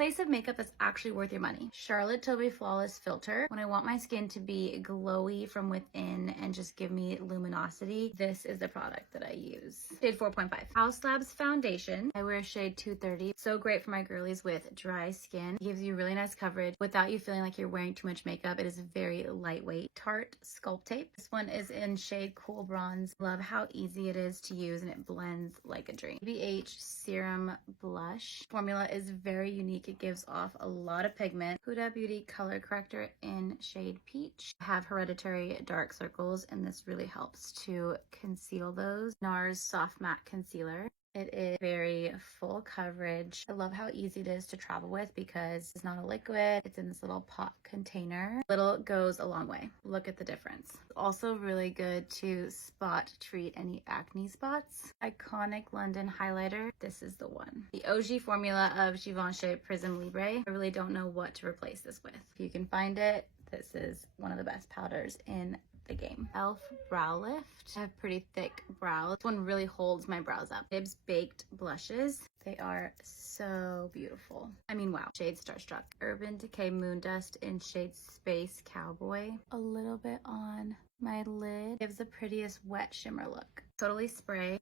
Face of makeup that's actually worth your money. Charlotte Tilbury Flawless Filter. When I want my skin to be glowy from within and just give me luminosity, this is the product that I use. Shade 4.5. House Labs Foundation. I wear shade 230. So great for my girlies with dry skin. It gives you really nice coverage without you feeling like you're wearing too much makeup. It is very lightweight. Tarte Sculpt Tape. This one is in shade Cool Bronze. Love how easy it is to use and it blends like a dream. BH Serum Blush. Formula is very unique. It gives off a lot of pigment. Huda Beauty Color Corrector in shade Peach. I have hereditary dark circles and this really helps to conceal those. NARS Soft Matte Concealer. It is very full coverage. I love how easy it is to travel with because it's not a liquid. It's in this little pot container. Little goes a long way. Look at the difference. Also really good to spot treat any acne spots. Iconic London highlighter. This is the one. The OG formula of Givenchy Prism Libre. I really don't know what to replace this with. If you can find it, this is one of the best powders in the game. Elf Brow Lift. I have pretty thick brows. This one really holds my brows up. Nibs Baked Blushes. They are so beautiful. I mean, wow. Shade Starstruck. Urban Decay Moon Dust in shade Space Cowboy. A little bit on my lid. Gives the prettiest wet shimmer look. Totally spray.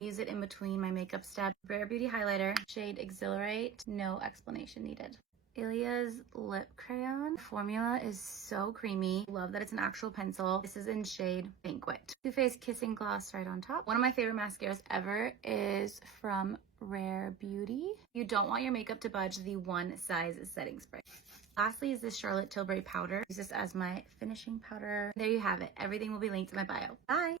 Use it in between my makeup steps. Rare Beauty Highlighter. Shade Exhilarate. No explanation needed. Ilia's lip crayon. Formula is so creamy. Love that it's an actual pencil. This is in shade Banquet. Too Faced Kissing Gloss right on top. One of my favorite mascaras ever is from Rare Beauty. You don't want your makeup to budge, the one size setting spray. Lastly is this Charlotte Tilbury powder. Use this as my finishing powder. There you have it. Everything will be linked in my bio. Bye!